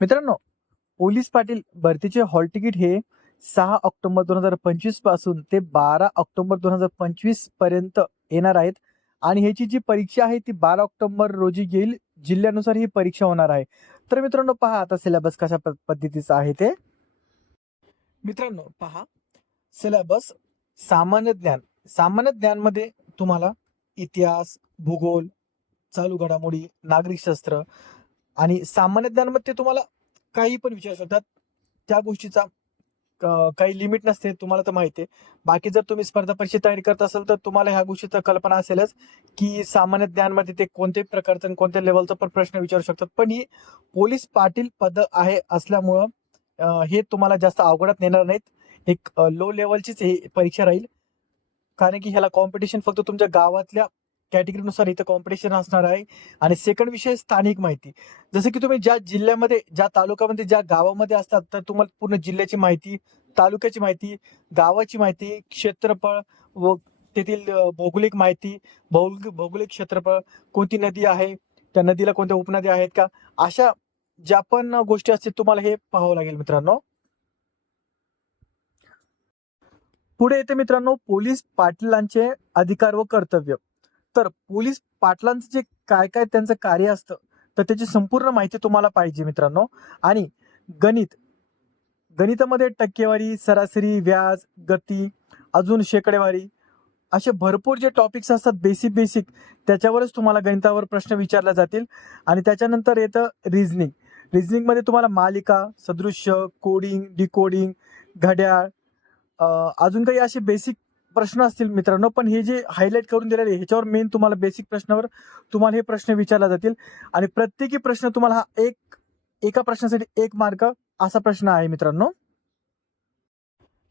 मित्रांनो पोलीस पाटील भरतीचे hall ticket हे सहा ऑक्टोबर दोन हजार पंचवीसपासून ते बारा ऑक्टोबर दोन हजार पंचवीसपर्यंत येणार आहेत. आणि ह्याची जी परीक्षा आहे ती बारा ऑक्टोबर रोजी येईल. जिल्ह्यानुसार ही परीक्षा होणार आहे. तर मित्रांनो पहा आता सिलेबस कशा पद्धतीचा आहे ते. मित्रांनो पहा. सिलेबस सामान्य ज्ञान. सामान्य ज्ञानमध्ये तुम्हाला इतिहास भूगोल चालू घडामोडी नागरिकशास्त्र आणि सामान्य ज्ञानमध्ये तुम्हाला काही पण विचारू शकतात. त्या गोष्टीचा क- काही लिमिट नसते तुम्हाला तर माहिती आहे. बाकी जर तुम्ही स्पर्धा परीक्षा तयारी करत असाल तर तुम्हाला ह्या गोष्टीचा कल्पना असेलच की सामान्य ज्ञानमध्ये ते कोणत्याही प्रकारचं कोणत्या लेवलचा पण प्रश्न विचारू शकतात. पण ही पोलीस पाटील पद आहे असल्यामुळं हे तुम्हाला जास्त अवघडात नेणार नाहीत. एक लो लेवलचीच ही परीक्षा राहील. कारण की ह्याला कॉम्पिटिशन फक्त तुमच्या गावातल्या कॅटेगरीनुसार इथं कॉम्पिटिशन असणार आहे. आणि सेकंड विषय स्थानिक माहिती. जसं की तुम्ही ज्या जिल्ह्यामध्ये ज्या तालुक्यामध्ये ज्या गावामध्ये असतात तर तुम्हाला पूर्ण जिल्ह्याची माहिती तालुक्याची माहिती गावाची माहिती क्षेत्रफळ व तेथील भौगोलिक माहिती भौगोलिक भौगोलिक क्षेत्रफळ कोणती नदी आहे त्या नदीला कोणत्या उपनद्या आहेत का अशा ज्या पण गोष्टी असतील तुम्हाला हे पाहावं लागेल मित्रांनो. पुढे येते मित्रांनो पोलीस पाटीलांचे अधिकार व कर्तव्य. तर पोलीस पाटलांचं जे काय काय त्यांचं कार्य असतं तर त्याची संपूर्ण माहिती तुम्हाला पाहिजे मित्रांनो. आणि गणित गणितामध्ये टक्केवारी सरासरी व्याज गती अजून शेकडेवारी असे भरपूर जे टॉपिक्स असतात बेसिक बेसिक त्याच्यावरच तुम्हाला गणितावर प्रश्न विचारले जातील. आणि त्याच्यानंतर येतं रिझनिंग रिझनिंगमध्ये तुम्हाला मालिका सदृश्य कोडिंग डिकोडिंग घड्याळ अजून काही असे बेसिक प्रश्न असतील मित्रांनो पण हे जे हायलाईट करून दिलेले ह्याच्यावर मेन तुम्हाला बेसिक प्रश्नावर तुम्हाला हे प्रश्न विचारला जातील. आणि प्रत्येकी प्रश्न तुम्हाला हा एक एका प्रश्नासाठी एक मार्क असा प्रश्न आहे मित्रांनो.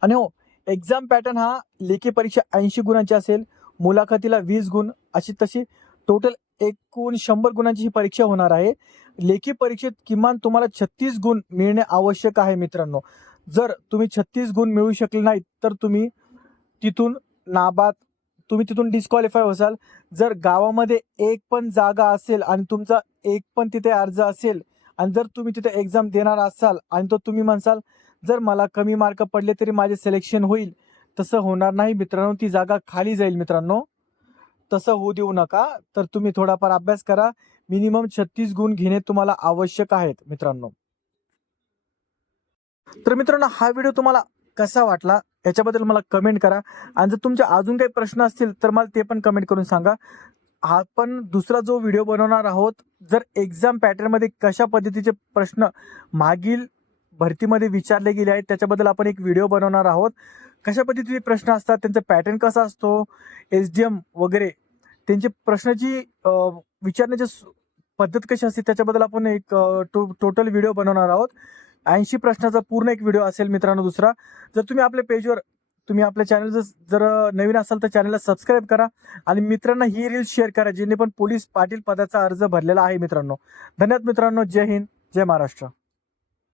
आणि हो एक्झाम पॅटर्न हा लेखी परीक्षा ऐंशी गुणांची असेल मुलाखतीला वीस गुण अशी तशी टोटल एकूण शंभर गुणांची ही परीक्षा होणार आहे. लेखी परीक्षेत किमान तुम्हाला छत्तीस गुण मिळणे आवश्यक आहे मित्रांनो. जर तुम्ही छत्तीस गुण मिळू शकले नाहीत तर तुम्ही तिथून नाबाद तुम्ही तिथून डिस्क्वालिफाय होसाल. जर गावामध्ये एक पण जागा असेल आणि तुमचा एक पण तिथे अर्ज असेल आणि जर तुम्ही तिथे एक्झाम देणार असाल आणि तो तुम्ही म्हणसाल जर मला कमी मार्क पडले तरी माझे सिलेक्शन होईल. तसं होणार नाही मित्रांनो ती जागा खाली जाईल मित्रांनो. तसं होऊ देऊ नका. तर तुम्ही थोडाफार अभ्यास करा. मिनिमम छत्तीस गुण घेणे तुम्हाला आवश्यक आहेत मित्रांनो. तर मित्रांनो हा व्हिडिओ तुम्हाला कसा वाटला याच्याबद्दल मला कमेंट करा. आणि जर तुमचे अजून काही प्रश्न असतील तर मला ते पण कमेंट करून सांगा. हा पण दुसरा जो व्हिडिओ बनवणार आहोत जर एक्झाम पॅटर्नमध्ये कशा पद्धतीचे प्रश्न मागील भरतीमध्ये विचारले गेले आहेत त्याच्याबद्दल आपण एक व्हिडिओ बनवणार आहोत. कशा पद्धतीचे प्रश्न असतात त्यांचा पॅटर्न कसा असतो एस डी एम वगैरे त्यांचे प्रश्नाची विचारण्याची पद्धत कशी असते त्याच्याबद्दल आपण एक टो टोटल व्हिडिओ बनवणार आहोत. ऐंशी प्रश्नाचा पूर्ण एक व्हिडिओ असेल मित्रांनो दुसरा. जर तुम्ही आपल्या पेजवर तुम्ही आपल्या चॅनल जर नवीन असाल तर चॅनलला सबस्क्राईब करा आणि मित्रांना ही रील शेअर करा जेणे पण पोलीस पाटील पदाचा अर्ज भरलेला आहे मित्रांनो. धन्यवाद मित्रांनो. जय हिंद जय महाराष्ट्र.